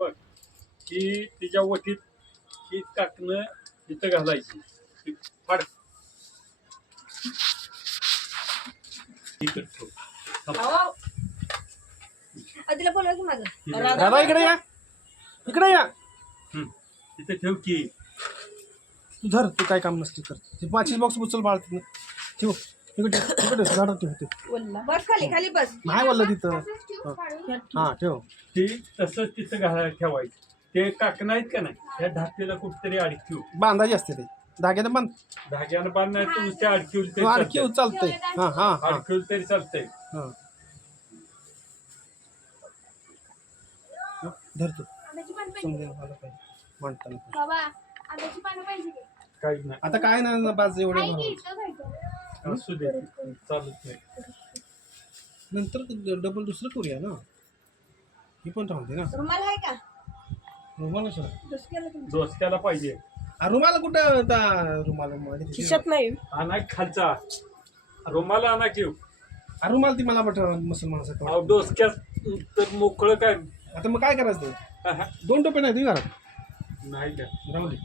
बघ ही तिच्या वटीत ही काकणं इथं घालायची. ही फाड. तिला बोलवा की माझं ही इकडे या. इकडे या. हं. इथं ठेव की. तू धर तू काय काम नसते कर ते माचीस बॉक्स उचल बाळ तिथनं ठेव. इकडे ठेव, इकडे ठेव, झाडात ठेव ते. बोलला बस खाली खाली बस. नाही बोललं तिथं. हां. ठेव. ती तसंच तिथं घाला ठेवायचं. ते काकणं आहेत का नाही? ह्या धाकटीला कुठतरी अडकीव बांधायचे असते ते. धाग्यानं बांध. धाग्यानं बांध नाही तर नुसत्या अडकीव तरी आणखी चालतंय. चालतंय. हां हां हां. अडकीव तरी चालतंय. हां. धर तू आंब्याची पानं पाहिजे. समजेल मला पाहिजे. मांडताना बाबा आंब्याची पानं पाहिजे. का? काही नाही. आता काय ना बाज एवढे की इथं? असू दे चालत नाही. नंतर डबल दुसरं करूया ना? ही पण राहते ना. रुमाल आहे का? रुमाला तुमचं. दोस्त्याला पाहिजे. आ, रुमाला कुठं आता रुमाला? मध्ये खिशात नाही. आणा खालचा. रुमाला आणा घेऊ आ, रुमाल ती मला वाटत मुसलमानासाठी अहो डोसक्यात तर मोकळं काय? आता मग काय करायचं ते? अहं, दोन टोपे नाही तुझ्या घरात? नाही का? राहू दे.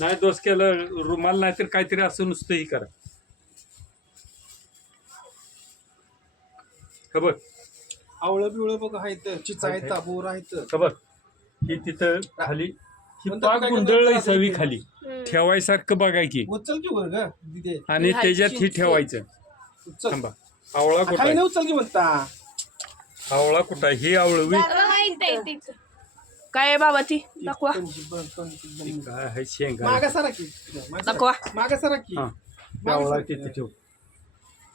नाही डोसक्याला रुमाल नाही तर काहीतरी असं नुसतंही करा. खबर? आवळं बिवळं बघ आहेत चिचा आहेत बोर आहेत. खबर? ही तिथं खाली ही पाक गुंडळ? सवी खाली. ठेवायसारखं बघायची उचल की वर ग दिदे आणि त्याच्यात ही ठेवायचं. उचल. थांबा. आवळा कुठं खाली आहे? नाही उचल की म्हणता? आवळा कुठं आहे? ही आवळवी आहे. काय आहे बाबा ती? दाखवा. काय आहे? शेंगा. मागा सारा की. दाखवा. मागा सारा की. हा. मागं आवळा सारा तिथे की. ठेव.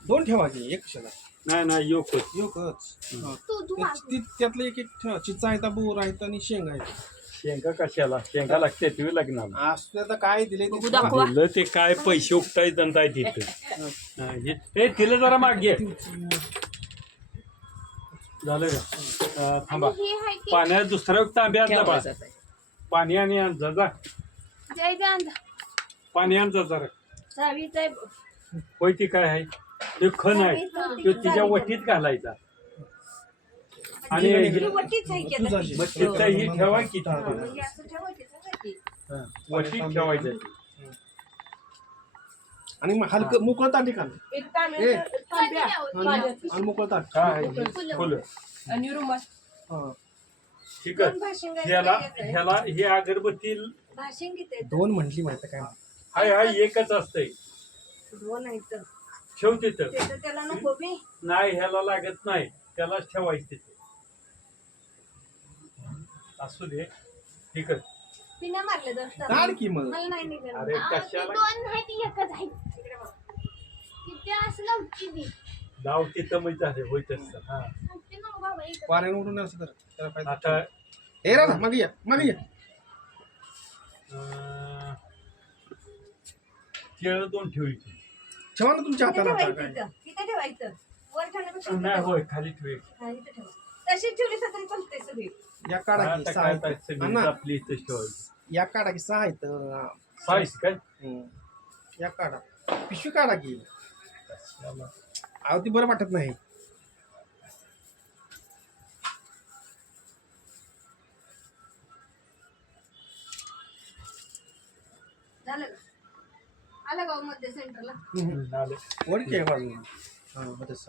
दोन ठेवायचे एक कशाला? नाही नाही योक एकच हा. तू तू ते- माग. ती- त्यातलं एक एक ठेवा. चिचा आहेत बोर आहेत आणि शेंग आहेत. शेंगा कशाला? शेंगा लागते तुम्ही लागणार असं आता काय दिले बघू दाखवा. दिलं ते काय पैसे उकताय दंताय तिथे? हा, हे हे तिला जरा मागे. झालं का? अं, थांबा. आणि हे आहे की पाण्यात दुसरा तांब्या आणला बा. ठेवायचं आहे. पाणी आणि आण जा. जा. जय गांधा. पाणी आण जा जरा. होय ती काय आहे? ते खण आहे. तो तिच्या वटीत घालायचा. आणि ही वटीच आहे की आता? तुझा ती. मग तिथं ही ठेवा की हा, म्हणजे. वटीत ठेवायचं आणि मग हलकं मोकळं ताट ठिकाण. आणि मोकळं ताट काय आहे? फुलं. आणि रुमाल. हा. ठीक आहे. ह्याला हे अगरबत्ती. दोन म्हटली माहिती काय हाय हाय एकच असतंय. दोन आहेत ठेव तिथं ते तर त्याला नको बी. नाही ह्याला लागत नाही. त्यालाच ठेवायचं तिथे असू दे. ठीक आहे. मारलं दोन तार. की मग. मला नाही निघालं. अरे ती कशाला? दोन नाही ती एकच आहे तिथे असं नव्हती ती. लाव तिथं मग झाले. होय तसं. हा. नव्हती ना बाबा एकच. वाऱ्यानं उडून असं कर त्याला फायदा. आता हे राहा मागे या. मागे या. अं, केळं दोन ठेवायची. ठेवा ना तुमच्या तिथे हाताला आता ठेवायचं काय इथं. तिथे ठेवायचं वर ठेवण्यापेक्षा इथं नाही ठेवा. होय खाली ठेवायची हा, इथं ठेवा. तशीच ठेवली तरी चालते सगळी या काढा की आता सहा काय. काय सगळी अण्णा, आपली इथंच ठेवायची या काढा की सहा आहेत साईज काय हम्म. या काढा पिशवी काढा की अहो ती बरं वाटत नाही झालं का? आलं का हो मध्ये सेंटरला?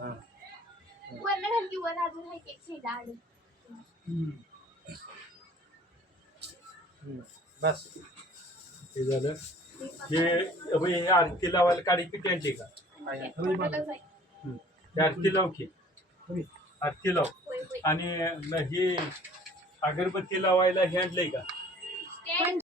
आहे. हा घाल की वर अजून आली. बस. हे झालं. हे अबे, हे आरती लावायला काळी पिठी आणली का. हे आरती लाव की. आरती लाव. आणि हे अगरबत्ती लावायला हे आणलंय का?